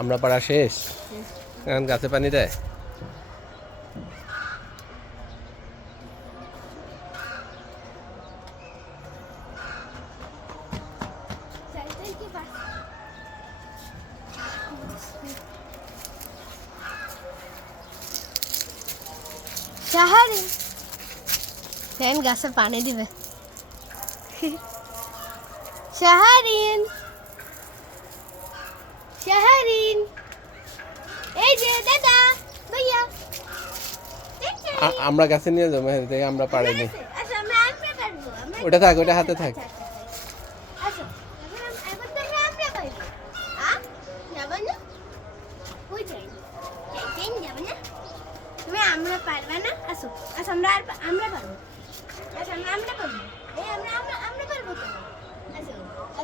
আমরা পাড়া শেষ, এখন গাছে পানি দেয়। ফ্যান গাছে পানি দিবে। শাহারিন, শাহারিন, এই যে দাদা ভাইয়া, আমরা গাছে নিয়ে যাবো, হ্যাঁ থেকে আমরা পাড়াইনি। আচ্ছা আমরা আমরা পারবো, ওটা থাক, ওটা হাতে থাক। আচ্ছা এবার তো আমরা পারবো। যাবো না ওই যাই যাই যাবো না, তুমি আমরা পারবে না। আসো আচ্ছা আমরা পারবো।